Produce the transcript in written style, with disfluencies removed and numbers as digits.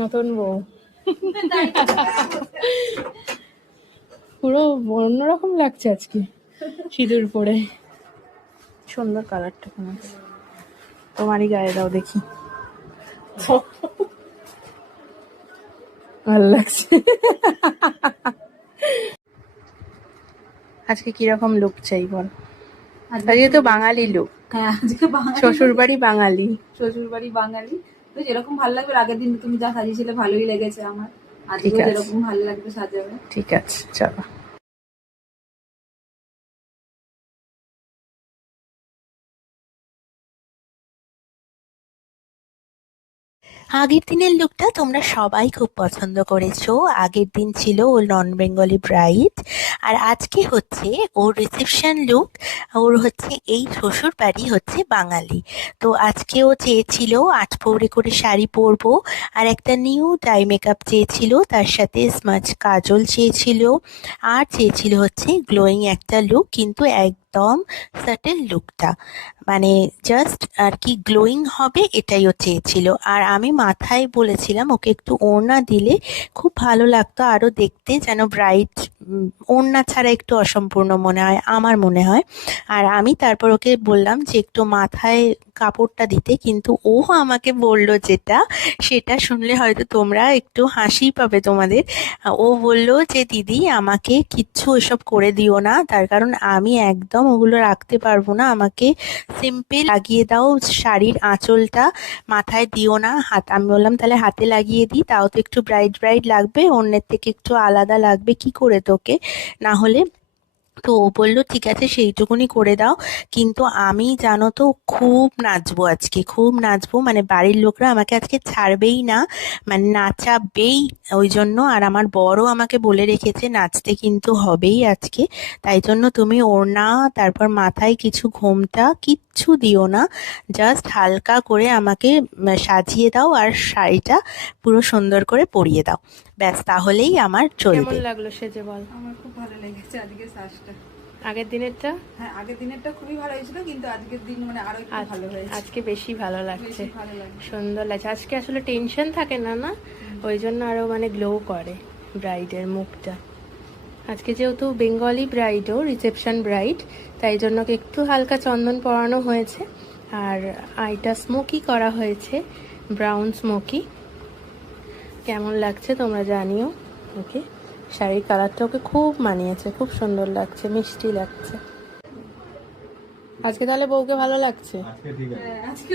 নতুন বউ পুরো অন্যরকম লাগছে আজকে সিঁদুর পরে। সুন্দর কালারটা কেমন, তোমারই গায়ে দাও দেখি। ভালো লাগছে। আজকে কিরকম লুক চাই বল? আজকে তো বাঙালি লুক। হ্যাঁ, আজকে বাঙালি, শ্বশুর বাড়ি বাঙালি। শ্বশুর বাড়ি বাঙালি। তো যেরকম ভালো লাগবে, আগের দিন তুমি যা সাজিয়েছিলে ভালোই লেগেছে আমার। ঠিক আজকেও আছে, যেরকম ভালো লাগবে সাজাবে। ঠিক আছে, চলো। আগের দিনের লুকটা তোমরা সবাই খুব পছন্দ করেছো। আগের দিন ছিল ও নন বেঙ্গলি ব্রাইড, আর আজকে হচ্ছে ওর রিসেপশন লুক। ওর হচ্ছে এই শ্বশুর বাড়ি হচ্ছে বাঙালি। তো আজকে ও চেয়েছিল আটপৌরে করে শাড়ি পরবো, আর একটা নিউ ডাই মেকআপ চেয়েছিল, তার সাথে স্মাচ কাজল চেয়েছিল, আর চেয়েছিল হচ্ছে গ্লোয়িং একটা লুক, কিন্তু একদম সাটেল লুকটা, মানে জাস্ট আর কি গ্লোয়িং হবে এটাই ও চেয়েছিল। আর আমি মাথায় বলেছিলাম ওকে একটু ওড়না দিলে খুব ভালো লাগতো আরো দেখতে, যেন ব্রাইট ওড়না ছাড়া একটু অসম্পূর্ণ মনে হয়, আমার মনে হয়। আর আমি তারপর ওকে বললাম যে একটু মাথায় কাপড়টা দিতে, কিন্তু ও আমাকে বললো যেটা, সেটা শুনলে হয়তো তোমরা একটু হাসি পাবে তোমাদের। ও বলল যে দিদি আমাকে কিচ্ছু এসব করে দিও না, তার কারণ আমি একদম ওগুলো রাখতে পারবো না, আমাকে সিম্পল লাগিয়ে দাও শাড়ির আঁচলটা, মাথায় দিও না হাত। আমি বললাম তাহলে হাতে লাগিয়ে দিই, তাও তো একটু ব্রাইট ব্রাইট লাগবে, অন্যের থেকে একটু আলাদা লাগবে কি করে তোকে, না হলে। তো ও বললো ঠিক আছে সেইটুকুনি করে দাও। কিন্তু আমি জানো তো খুব নাচবো আজকে, খুব নাচবো, মানে বাড়ির লোকরা আমাকে আজকে ছাড়বেই না, মানে নাচাবেই। ওই জন্য আর আমার বড়ও আমাকে বলে রেখেছে নাচতে কিন্তু হবেই আজকে। তাই জন্য তুমি ওড়না, তারপর মাথায় কিছু ঘোমটা কিচ্ছু দিও না, জাস্ট হালকা করে আমাকে সাজিয়ে দাও আর শাড়িটা পুরো সুন্দর করে পরিয়ে দাও, ব্যাস তাহলেই আমার কেমন চলবে। লাগলো সেজে বল? আমার খুব ভালো লেগেছে আজকে সাজটা। আগের দিনেরটা? হ্যাঁ, আগের দিনেরটা খুবই ভালো হয়েছিল, কিন্তু আজকের দিন মানে আরো একটু ভালো হয়েছে। আজকে বেশি ভালো লাগছে, বেশি ভালো লাগছে। সুন্দর লাগছে। আজকে আসলে টেনশন থাকে না, না ওই জন্য আরো মানে গ্লো করে ব্রাইডের মুখটা। আজকে যেহেতু বেঙ্গলি ব্রাইডও রিসেপশন ব্রাইড, তাই জন্য ওকে একটু হালকা চন্দন পরানো হয়েছে, আর আইটা স্মোকি করা হয়েছে, ব্রাউন স্মোকি। কেমন লাগছে তোমরা জানিও। ওকে, শাড়ির কালারটা ওকে খুব মানিয়েছে, খুব সুন্দর লাগছে, মিষ্টি লাগছে। আজকে তাহলে বউকে ভালো লাগছে? আজকে